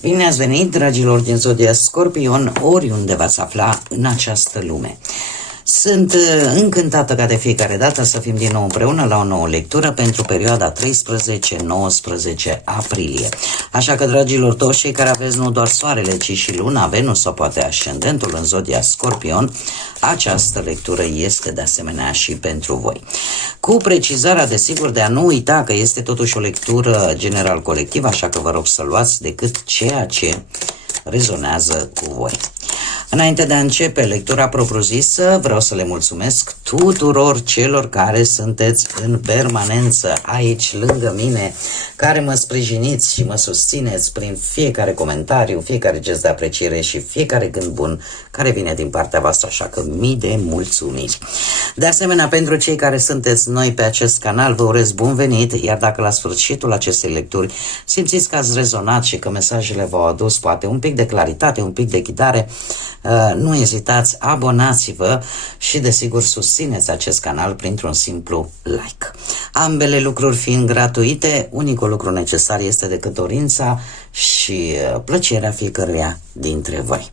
Bine ați venit, dragilor din Zodia Scorpion, oriunde v-ați afla în această lume. Sunt încântată ca de fiecare dată să fim din nou împreună la o nouă lectură pentru perioada 13-19 aprilie. Așa că, dragilor, toți cei care aveți nu doar soarele, ci și luna, Venus sau poate ascendentul în Zodia Scorpion, această lectură este de asemenea și pentru voi. Cu precizarea, desigur, de a nu uita că este totuși o lectură general colectivă, așa că vă rog să luați decât ceea ce rezonează cu voi. Înainte de a începe lectura propriu-zisă, vreau să le mulțumesc tuturor celor care sunteți în permanență aici lângă mine, care mă sprijiniți și mă susțineți prin fiecare comentariu, fiecare gest de apreciere și fiecare gând bun care vine din partea voastră, așa că mii de mulțumiri. De asemenea, pentru cei care sunteți noi pe acest canal, vă urez bun venit, iar dacă la sfârșitul acestei lecturi simțiți că ați rezonat și că mesajele v-au adus poate un pic de claritate, un pic de ghidare, nu ezitați, abonați-vă și desigur susțineți acest canal printr-un simplu like. Ambele lucruri fiind gratuite, unicul lucru necesar este decât dorința și plăcerea fiecăruia dintre voi.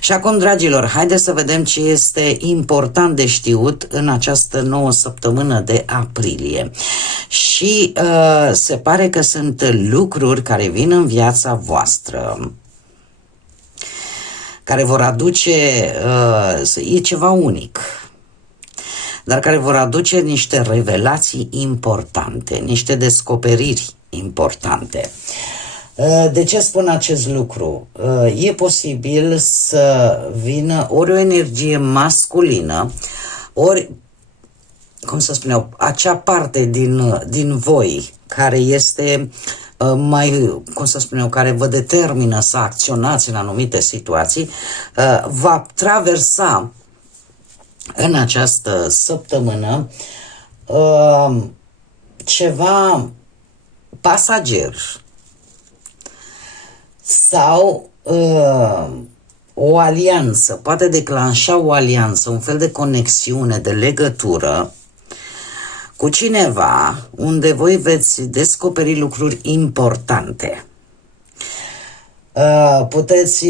Și acum, dragilor, haideți să vedem ce este important de știut în această nouă săptămână de aprilie. Și se pare că sunt lucruri care vin în viața voastră, care vor aduce, e ceva unic, dar care vor aduce niște revelații importante, niște descoperiri importante. De ce spun acest lucru? E posibil să vină ori o energie masculină, ori, cum să spun eu, acea parte din voi care este mai, cum să spun eu, care vă determină să acționați în anumite situații, va traversa în această săptămână ceva pasager sau o alianță, poate declanșa o alianță, un fel de conexiune, de legătură cu cineva unde voi veți descoperi lucruri importante. Puteți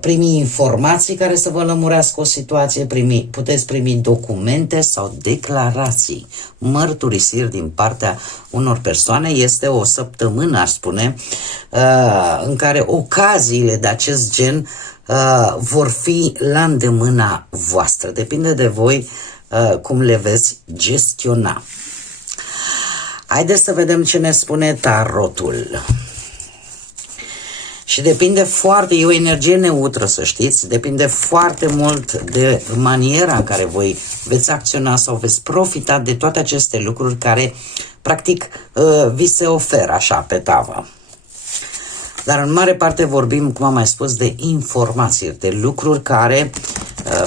primi informații care să vă lămurească o situație, puteți primi documente sau declarații, mărturisiri din partea unor persoane. Este o săptămână, aș spune, în care ocaziile de acest gen vor fi la îndemâna voastră. Depinde de voi cum le veți gestiona. Haideți să vedem ce ne spune tarotul. Și depinde foarte, e o energie neutră, să știți, depinde foarte mult de maniera în care voi veți acționa sau veți profita de toate aceste lucruri care, practic, vi se oferă așa pe tavă. Dar în mare parte vorbim, cum am mai spus, de informații, de lucruri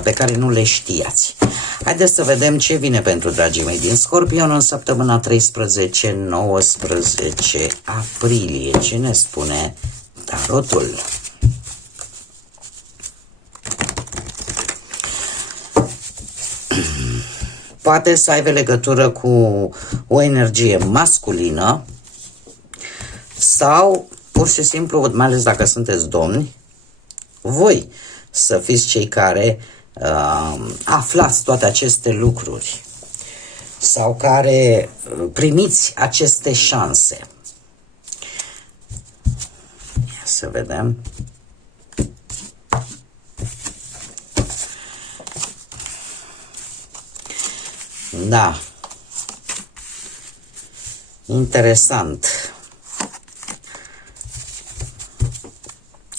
pe care nu le știați. Haideți să vedem ce vine pentru dragii mei din Scorpion în săptămâna 13-19 aprilie. Ce ne spune tarotul? Poate să aibă legătură cu o energie masculină sau pur și simplu, mai ales dacă sunteți domni, voi să fiți cei care aflați toate aceste lucruri sau care primiți aceste șanse. Ia să vedem. Da. Interesant.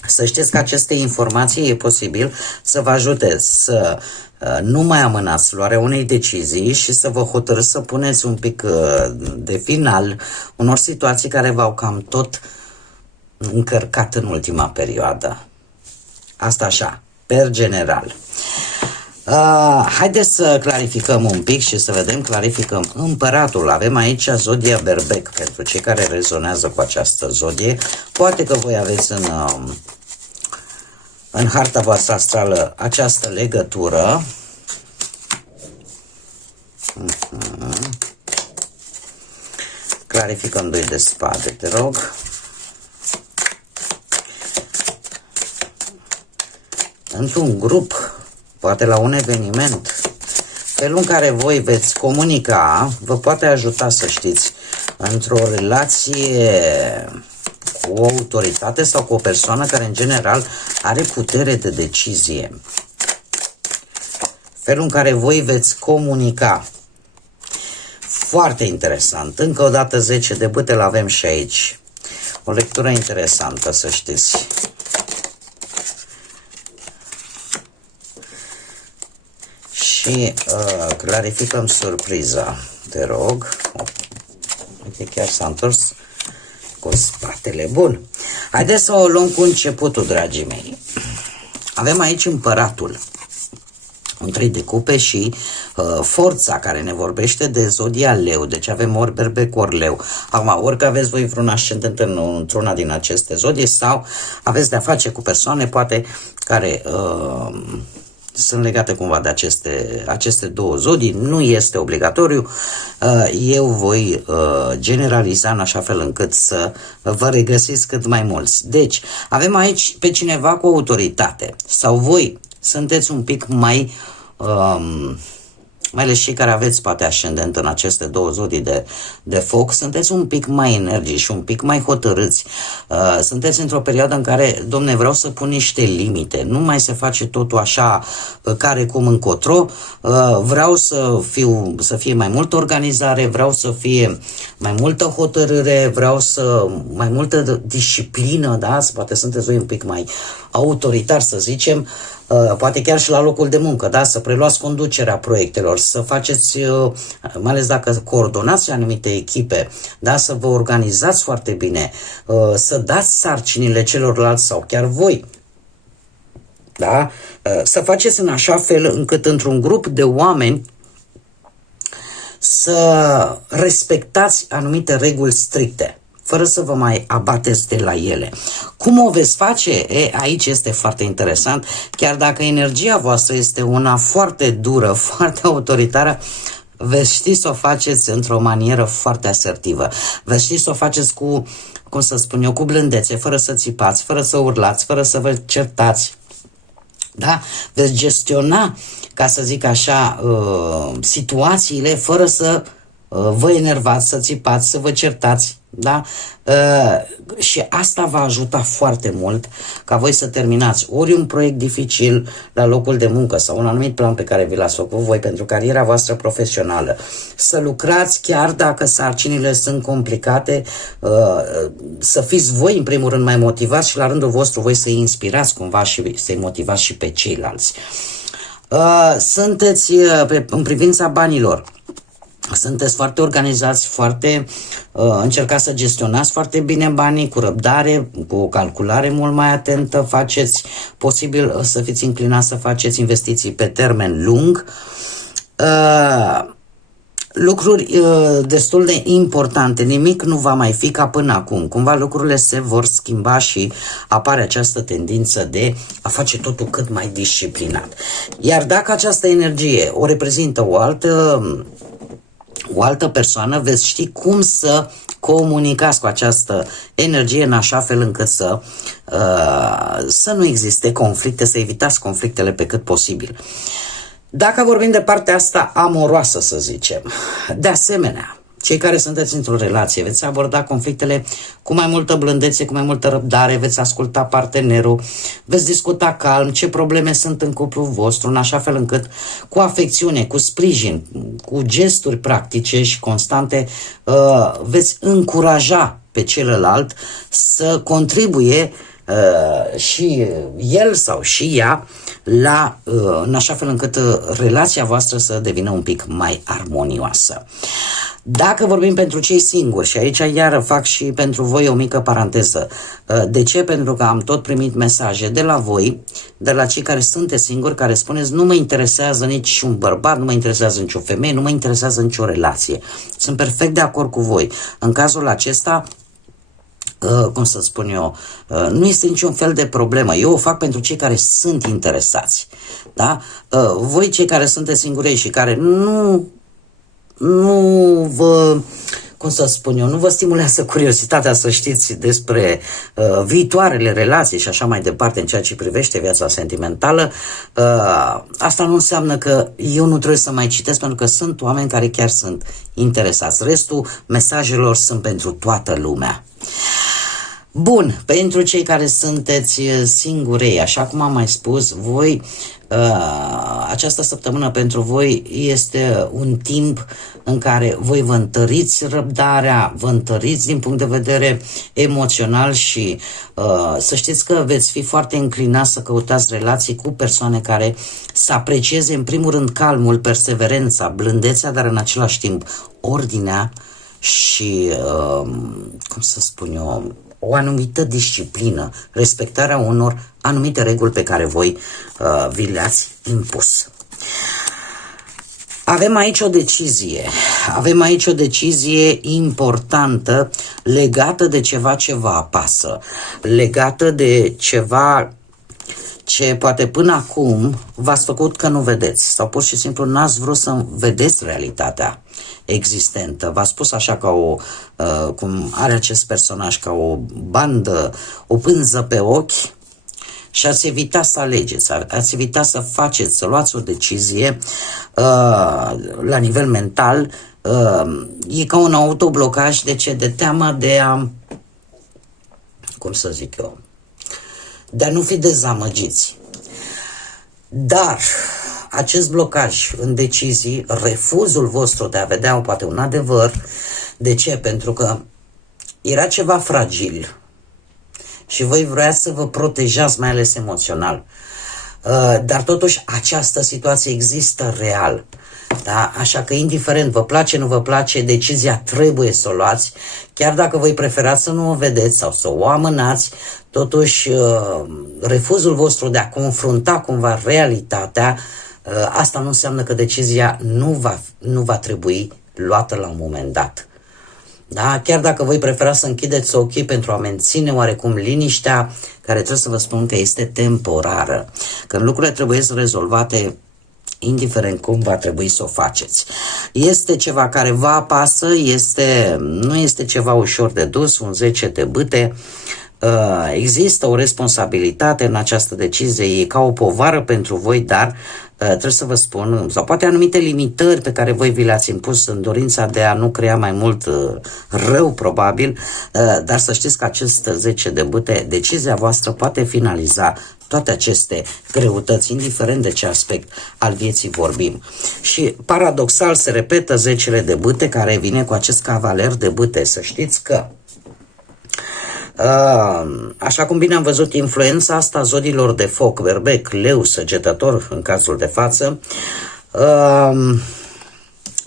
Să știți că aceste informații e posibil să vă ajute să nu mai amânați luarea unei decizii și să vă hotărâți să puneți un pic de final unor situații care v-au cam tot încărcat în ultima perioadă. Asta așa, per general. Haideți să clarificăm un pic și să vedem, clarificăm împăratul. Avem aici zodia Berbec, pentru cei care rezonează cu această zodie. Poate că voi aveți în harta voastră astrală această legătură. Clarificăm 2 de spade, te rog. într-un grup, poate la un eveniment, felul în care voi veți comunica vă poate ajuta să știți într-o relație cu o autoritate sau cu o persoană care în general are putere de decizie. Felul în care voi veți comunica. Foarte interesant. Încă o dată 10 de bâte l-avem și aici. O lectură interesantă, să știți. Și clarificăm surpriza. Te rog. Uite, chiar s-a întors cu spatele. Bun. Haideți să o luăm cu începutul, dragii mei. Avem aici împăratul. Un 3 de cupe și forța care ne vorbește de zodia leu. Deci avem ori berbec, ori leu. Acum, orică aveți voi vreun ascendent într-una din aceste zodii sau aveți de-a face cu persoane, poate, care sunt legate cumva de aceste două zodii, nu este obligatoriu. Eu voi generaliza în așa fel încât să vă regăsiți cât mai mulți. Deci, avem aici pe cineva cu autoritate sau voi sunteți un pic mai mai ales cei care aveți poate ascendent în aceste două zodii de foc, sunteți un pic mai energici, un pic mai hotărâți. Sunteți într-o perioadă în care, domne, vreau să pun niște limite, nu mai se face totul așa care cum încotro, vreau să fie mai multă organizare, vreau să fie mai multă hotărâre, vreau mai multă disciplină, da? Poate sunteți voi un pic mai autoritar, să zicem, poate chiar și la locul de muncă, da? Să preluați conducerea proiectelor, să faceți, mai ales dacă coordonați anumite echipe, da? Să vă organizați foarte bine, să dați sarcinile celorlalți sau chiar voi, da? Să faceți în așa fel încât într-un grup de oameni să respectați anumite reguli stricte, fără să vă mai abateți de la ele. Cum o veți face? Aici este foarte interesant. Chiar dacă energia voastră este una foarte dură, foarte autoritară, veți ști să o faceți într-o manieră foarte asertivă. Veți ști să o faceți cu, cum să spun eu, cu blândețe, fără să țipați, fără să urlați, fără să vă certați. Da? Veți gestiona, ca să zic așa, situațiile fără să vă enervați, să țipați, să vă certați, da? Și asta va ajuta foarte mult ca voi să terminați ori un proiect dificil la locul de muncă sau un anumit plan pe care vi l-ați făcut voi pentru cariera voastră profesională, să lucrați chiar dacă sarcinile sunt complicate, să fiți voi în primul rând mai motivați și la rândul vostru voi să-i inspirați cumva și să-i motivați și pe ceilalți. Sunteți în privința banilor, sunteți foarte organizați, foarte încercați să gestionați foarte bine banii, cu răbdare, cu o calculare mult mai atentă, faceți posibil să fiți inclinați să faceți investiții pe termen lung, lucruri destul de importante, nimic nu va mai fi ca până acum, cumva lucrurile se vor schimba și apare această tendință de a face totul cât mai disciplinat. Iar dacă această energie o reprezintă o altă persoană, veți ști cum să comunicați cu această energie în așa fel încât să nu existe conflicte, să evitați conflictele pe cât posibil. Dacă vorbim de partea asta amoroasă, să zicem, de asemenea, cei care sunteți într-o relație, veți aborda conflictele cu mai multă blândețe, cu mai multă răbdare, veți asculta partenerul, veți discuta calm ce probleme sunt în cuplul vostru, în așa fel încât cu afecțiune, cu sprijin, cu gesturi practice și constante, veți încuraja pe celălalt să contribuie și el sau și ea în așa fel încât relația voastră să devină un pic mai armonioasă. Dacă vorbim pentru cei singuri, și aici iară fac și pentru voi o mică paranteză. De ce? Pentru că am tot primit mesaje de la voi, de la cei care sunteți singuri, care spuneți nu mă interesează nici un bărbat, nu mă interesează nicio femeie, nu mă interesează nicio relație. Sunt perfect de acord cu voi. În cazul acesta, cum să spun eu, nu este niciun fel de problemă. Eu o fac pentru cei care sunt interesați. Da? Voi cei care sunteți singurei și care nu vă cum să spun eu, nu vă stimulează curiozitatea să știți despre viitoarele relații și așa mai departe în ceea ce privește viața sentimentală, asta nu înseamnă că eu nu trebuie să mai citesc, pentru că sunt oameni care chiar sunt interesați. Restul mesajelor sunt pentru toată lumea. Bun, pentru cei care sunteți singurei, așa cum am mai spus, voi, această săptămână pentru voi este un timp în care voi vă întăriți răbdarea, vă întăriți din punct de vedere emoțional și să știți că veți fi foarte înclinați să căutați relații cu persoane care să aprecieze în primul rând calmul, perseverența, blândețea, dar în același timp ordinea și, cum să spun eu, o anumită disciplină, respectarea unor anumite reguli pe care voi vi le-ați impus. Avem aici o decizie importantă legată de ceva ce vă apasă, legată de ceva ce poate până acum v-ați făcut că nu vedeți sau pur și simplu n-ați vrut să vedeți realitatea existentă. V-a spus așa ca cum are acest personaj, ca o bandă, o pânză pe ochi și ați evita să alegeți, ați evita să faceți, să luați o decizie la nivel mental. E ca un autoblocaj, de ce? De teama de a, cum să zic eu, de a nu fi dezamăgiți. Dar acest blocaj în decizii, refuzul vostru de a vedea poate un adevăr, de ce? Pentru că era ceva fragil și voi vroiați să vă protejați, mai ales emoțional. Dar totuși această situație există real. Da? Așa că indiferent vă place, nu vă place, decizia trebuie să o luați, chiar dacă voi preferați să nu o vedeți sau să o amânați, totuși refuzul vostru de a confrunta cumva realitatea, asta nu înseamnă că decizia nu va trebui luată la un moment dat. Da? Chiar dacă voi preferați să închideți ochii pentru a menține oarecum liniștea, care trebuie să vă spun că este temporară. Când lucrurile trebuie să rezolvate, indiferent cum va trebui să o faceți. Este ceva care vă apasă, nu este ceva ușor de dus, un 10 de bâte. Există o responsabilitate în această decizie, e ca o povară pentru voi, dar trebuie să vă spun, sau poate anumite limitări pe care voi vi le-ați impus în dorința de a nu crea mai mult rău, probabil, dar să știți că acest 10 de bâte, decizia voastră poate finaliza toate aceste greutăți, indiferent de ce aspect al vieții vorbim. Și paradoxal se repetă 10 de bâte care vine cu acest cavaler de bâte. Să știți că așa cum bine am văzut, influența asta zodiilor de foc, berbec, leu, săgetător în cazul de față,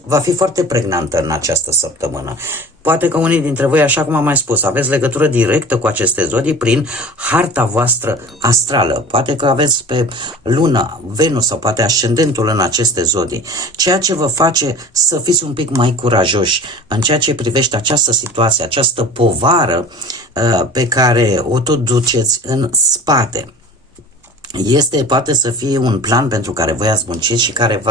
va fi foarte pregnantă în această săptămână. Poate că unii dintre voi, așa cum am mai spus, aveți legătură directă cu aceste zodii prin harta voastră astrală. Poate că aveți pe lună, Venus sau poate ascendentul în aceste zodii. Ceea ce vă face să fiți un pic mai curajoși în ceea ce privește această situație, această povară pe care o tot duceți în spate. Poate să fie un plan pentru care voi ați muncit și care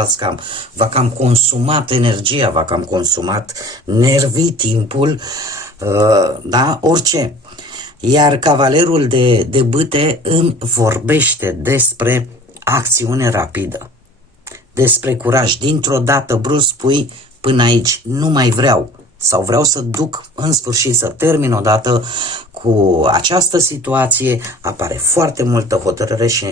v-a cam consumat energia, v-a cam consumat nervii, timpul, da, orice. Iar cavalerul de bâte îmi vorbește despre acțiune rapidă, despre curaj. Dintr-o dată brusc spui până aici, nu mai vreau. Sau vreau să duc în sfârșit, să termin odată cu această situație, apare foarte multă hotărâre și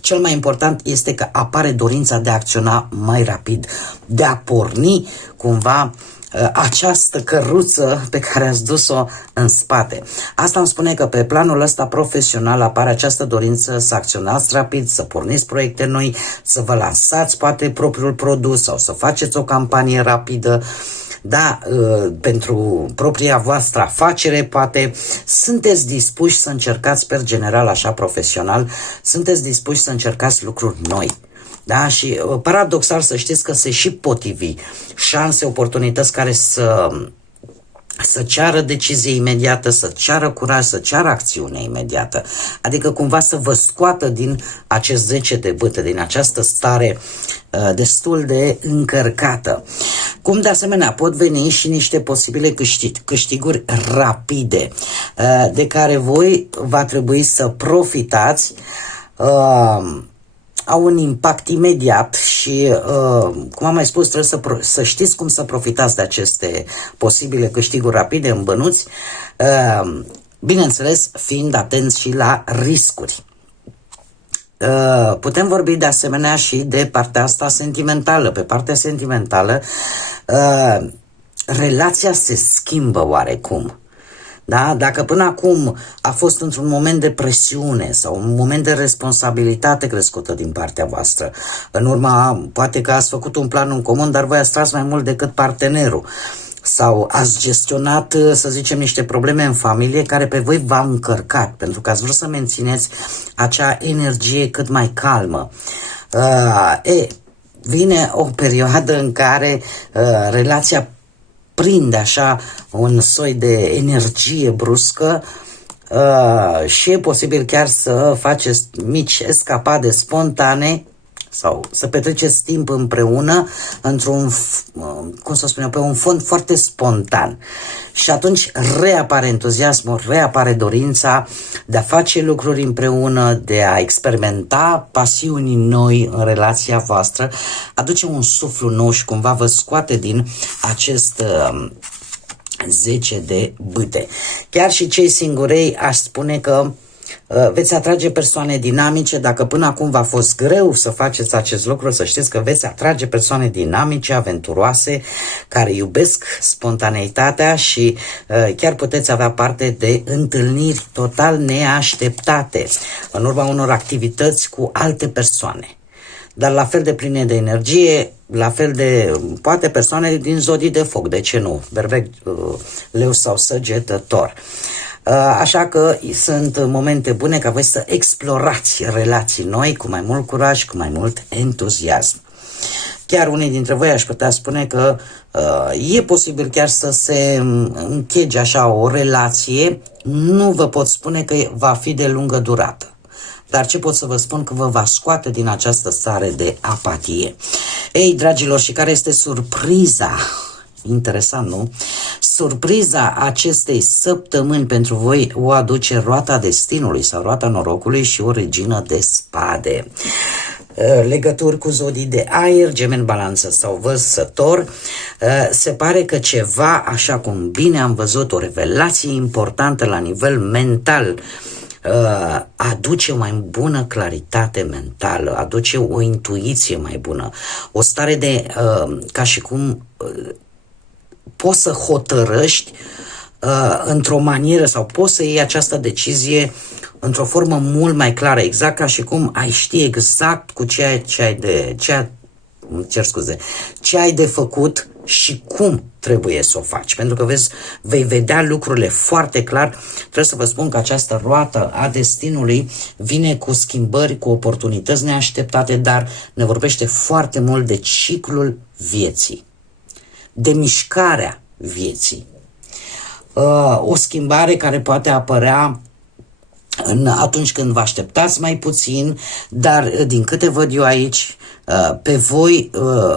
cel mai important este că apare dorința de a acționa mai rapid, de a porni cumva această căruță pe care ați dus-o în spate. Asta îmi spune că pe planul ăsta profesional apare această dorință să acționați rapid, să porniți proiecte noi, să vă lansați poate propriul produs sau să faceți o campanie rapidă. Da, pentru propria voastră afacere, poate sunteți dispuși să încercați, per general, așa profesional, sunteți dispuși să încercați lucruri noi. Da, și paradoxal să știți că se și potrivi șanse, oportunități care să să ceară decizie imediată, să ceară curaj, să ceară acțiune imediată. Adică cumva să vă scoată din acest 10 de bâte, din această stare destul de încărcată. Cum de asemenea pot veni și niște posibile câștiguri rapide, de care voi va trebui să profitați, au un impact imediat și, cum am mai spus, trebuie să știți cum să profitați de aceste posibile câștiguri rapide în bănuți, bineînțeles fiind atenți și la riscuri. Putem vorbi de asemenea și de partea asta sentimentală. Pe partea sentimentală, relația se schimbă oarecum. Da? Dacă până acum a fost într-un moment de presiune sau un moment de responsabilitate crescută din partea voastră, în urma, poate că ați făcut un plan în comun, dar voi ați tras mai mult decât partenerul, sau ați gestionat, să zicem, niște probleme în familie care pe voi v-au încărcat, pentru că ați vrut să mențineți acea energie cât mai calmă. Vine o perioadă în care relația prinde așa un soi de energie bruscă și e posibil chiar să faceți mici escapade spontane sau să petreceți timp împreună într-un, cum să spun eu, pe un fond foarte spontan. Și atunci reapare entuziasmul, reapare dorința de a face lucruri împreună, de a experimenta pasiuni noi în relația voastră, aduce un suflu nou și cumva vă scoate din acest 10 de bâte. Chiar și cei singurei aș spune că veți atrage persoane dinamice. Dacă până acum v-a fost greu să faceți acest lucru, să știți că veți atrage persoane dinamice, aventuroase, care iubesc spontaneitatea și chiar puteți avea parte de întâlniri total neașteptate în urma unor activități cu alte persoane, dar la fel de pline de energie, la fel de, poate, persoane din zodii de foc, de ce nu? Berbec, leu sau săgetător. Așa că sunt momente bune ca voi să explorați relații noi cu mai mult curaj, cu mai mult entuziasm. Chiar unii dintre voi aș putea spune că e posibil chiar să se închege așa o relație. Nu vă pot spune că va fi de lungă durată, dar ce pot să vă spun, că vă va scoate din această stare de apatie. Ei, dragilor, și care este surpriza? Interesant, nu? Surpriza acestei săptămâni pentru voi o aduce roata destinului sau roata norocului și o regină de spade. Legături cu zodii de aer, Gemeni, Balanță sau Vărsător. Se pare că ceva, așa cum bine am văzut, o revelație importantă la nivel mental, aduce o mai bună claritate mentală, aduce o intuiție mai bună, o stare de, ca și cum poți să hotărăști într-o manieră sau poți să iei această decizie într-o formă mult mai clară, exact ca și cum ai ști exact cu ce ai de făcut și cum trebuie să o faci. Pentru că vei vedea lucrurile foarte clar. Trebuie să vă spun că această roată a destinului vine cu schimbări, cu oportunități neașteptate, dar ne vorbește foarte mult de ciclul vieții, de mișcarea vieții. O schimbare care poate apărea atunci când vă așteptați mai puțin, dar din câte văd eu aici, pe voi,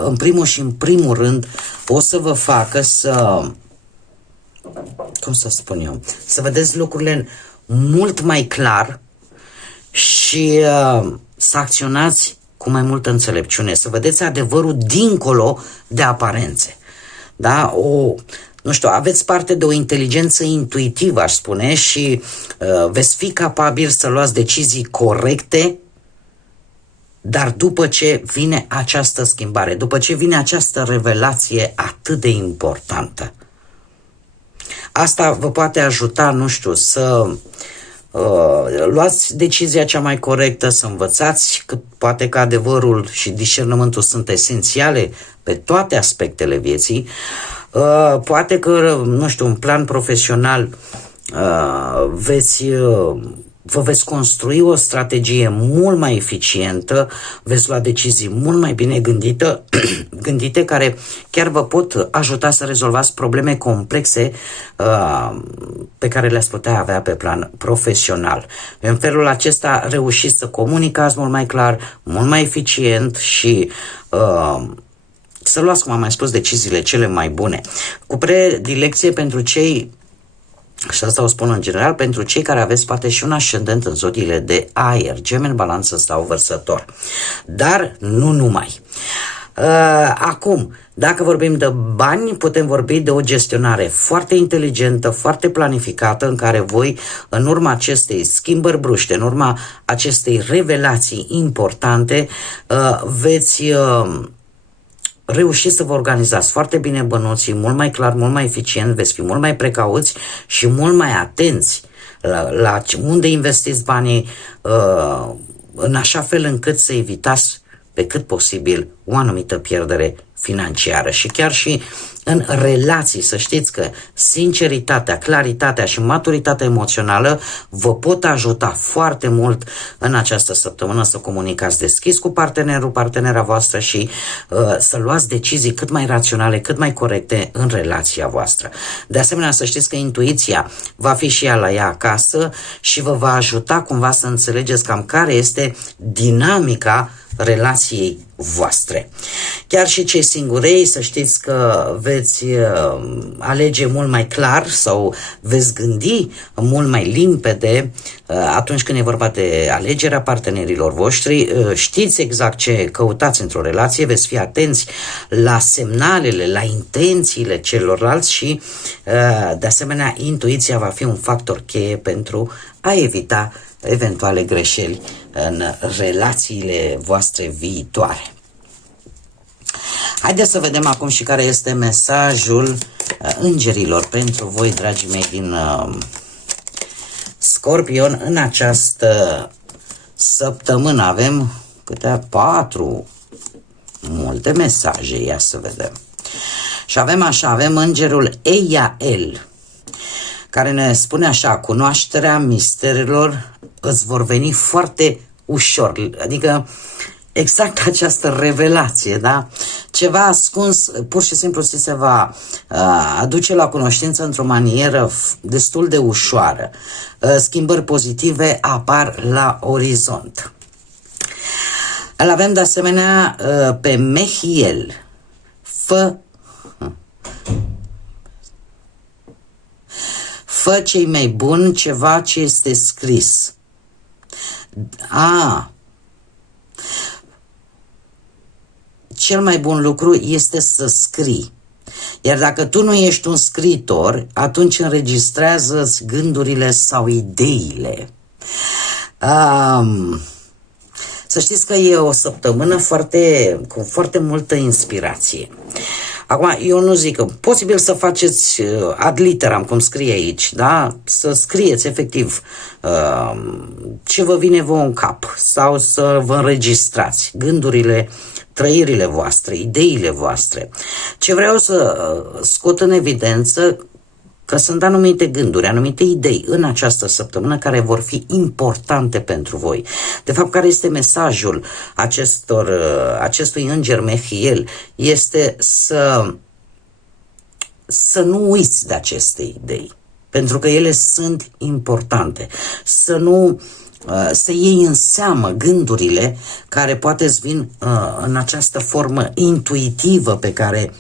în primul și în primul rând, o să vă facă să, cum să spun eu, să vedeți lucrurile mult mai clar și să acționați cu mai multă înțelepciune, să vedeți adevărul dincolo de aparențe. Da? Nu știu, aveți parte de o inteligență intuitivă, aș spune, și veți fi capabili să luați decizii corecte, dar după ce vine această schimbare, după ce vine această revelație atât de importantă. Asta vă poate ajuta, nu știu, să luați decizia cea mai corectă, să învățați că poate că adevărul și discernământul sunt esențiale pe toate aspectele vieții. Poate că, nu știu, în plan profesional veți vă veți construi o strategie mult mai eficientă, veți lua decizii mult mai bine gândite, care chiar vă pot ajuta să rezolvați probleme complexe pe care le-ați putea avea pe plan profesional. În felul acesta reușiți să comunicați mult mai clar, mult mai eficient și să luați, cum am mai spus, deciziile cele mai bune. Cu predilecție pentru cei, și asta o spun în general, pentru cei care aveți poate și un ascendent în zodiile de aer, Gemeni, Balanță sau Vărsător. Dar nu numai. Acum, dacă vorbim de bani, putem vorbi de o gestionare foarte inteligentă, foarte planificată, în care voi, în urma acestei schimbări bruște, în urma acestei revelații importante, veți reușiți să vă organizați foarte bine bănuții, mult mai clar, mult mai eficient, veți fi mult mai precauți și mult mai atenți la unde investiți banii, în așa fel încât să evitați pe cât posibil o anumită pierdere financiară. Și chiar și în relații, să știți că sinceritatea, claritatea și maturitatea emoțională vă pot ajuta foarte mult în această săptămână să comunicați deschis cu partenerul, partenera voastră și să luați decizii cât mai raționale, cât mai corecte în relația voastră. De asemenea, să știți că intuiția va fi și ea la ea acasă și vă va ajuta cumva să înțelegeți cam care este dinamica relației voastre. Chiar și cei singurei, să știți că veți alege mult mai clar sau veți gândi mult mai limpede atunci când e vorba de alegerea partenerilor voștri. Știți exact ce căutați într-o relație, veți fi atenți la semnalele, la intențiile celorlalți și de asemenea intuiția va fi un factor cheie pentru a evita eventuale greșeli în relațiile voastre viitoare. Haideți să vedem acum și care este mesajul îngerilor pentru voi, dragii mei, din Scorpion în această săptămână. Avem câte 4, multe mesaje, ia să vedem. Și avem îngerul Eiael, care ne spune așa: cunoașterea misterilor îți vor veni foarte ușor, adică exact această revelație, da? Ceva ascuns, pur și simplu se va aduce la cunoștință într-o manieră destul de ușoară. Schimbări pozitive apar la orizont. Îl avem de asemenea pe Mehiel. Fă ce-i mai bun, ceva ce este scris. Cel mai bun lucru este să scrii. Iar dacă tu nu ești un scriitor, atunci înregistrează-ți gândurile sau ideile. Să știți că e o săptămână cu foarte multă inspirație. Acum, eu nu zic că posibil să faceți ad literam, cum scrie aici, da? Să scrieți efectiv ce vă vine vouă în cap sau să vă înregistrați gândurile, trăirile voastre, ideile voastre. Ce vreau să scot în evidență că sunt anumite gânduri, anumite idei în această săptămână care vor fi importante pentru voi. De fapt, care este mesajul acestui înger Mehiel? Este să nu uiți de aceste idei, pentru că ele sunt importante. Să iei în seamă gândurile care poate îți vin în această formă intuitivă pe care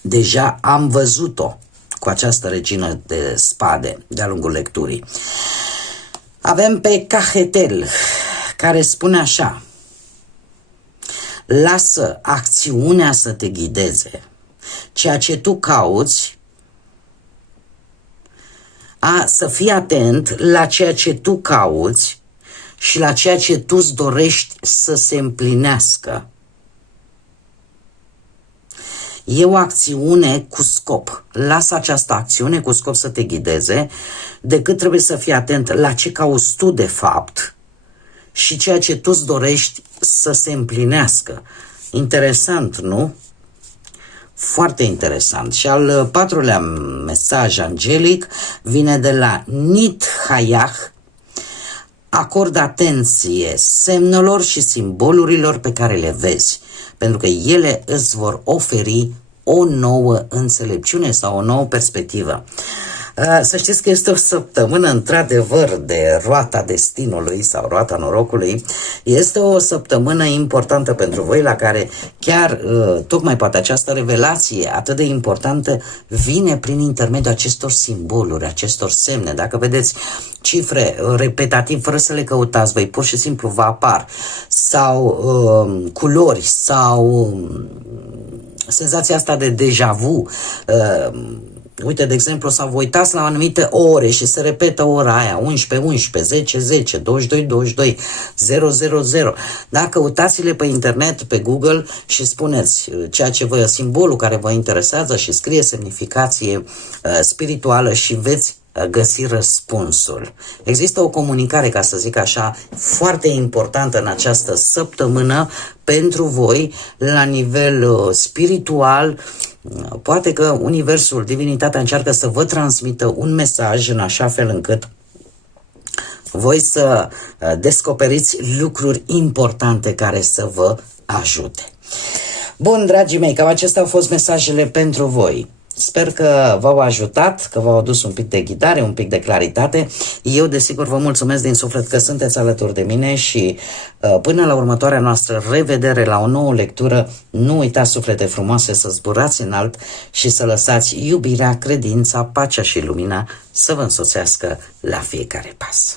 deja am văzut-o cu această regină de spade de-a lungul lecturii. Avem pe Cahetel, care spune așa: lasă acțiunea să te ghideze. Ceea ce tu cauți, să fii atent la ceea ce tu cauți și la ceea ce tu îți dorești să se împlinească. E o acțiune cu scop. Lasă această acțiune cu scop să te ghideze, decât trebuie să fii atent la ce cauți tu de fapt și ceea ce tu îți dorești să se împlinească. Interesant, nu? Foarte interesant. Și al 4-lea mesaj angelic vine de la Nit Hayah Acordă atenție semnelor și simbolurilor pe care le vezi, pentru că ele îți vor oferi o nouă înțelepciune sau o nouă perspectivă. Să știți că este o săptămână într-adevăr de roata destinului sau roata norocului. Este o săptămână importantă pentru voi, la care chiar tocmai poate această revelație atât de importantă vine prin intermediul acestor simboluri, acestor semne. Dacă vedeți cifre repetativ fără să le căutați, voi pur și simplu vă apar, sau culori, sau senzația asta de deja vu. Uite, de exemplu, să vă uitați la anumite ore și se repetă ora aia, 11, 11, 10, 10, 22, 22, 000. Da, căutați-le pe internet, pe Google și spuneți ceea ce vă, simbolul care vă interesează și scrie semnificație spirituală și veți găsi răspunsul. Există o comunicare, ca să zic așa, foarte importantă în această săptămână pentru voi la nivel spiritual. Poate că Universul, Divinitatea încearcă să vă transmită un mesaj în așa fel încât voi să descoperiți lucruri importante care să vă ajute. Bun, dragii mei, cam acestea au fost mesajele pentru voi. Sper că v-au ajutat, că v-au adus un pic de ghidare, un pic de claritate. Eu, desigur, vă mulțumesc din suflet că sunteți alături de mine și până la următoarea noastră revedere la o nouă lectură, nu uitați, suflete frumoase, să zburați înalt și să lăsați iubirea, credința, pacea și lumina să vă însoțească la fiecare pas.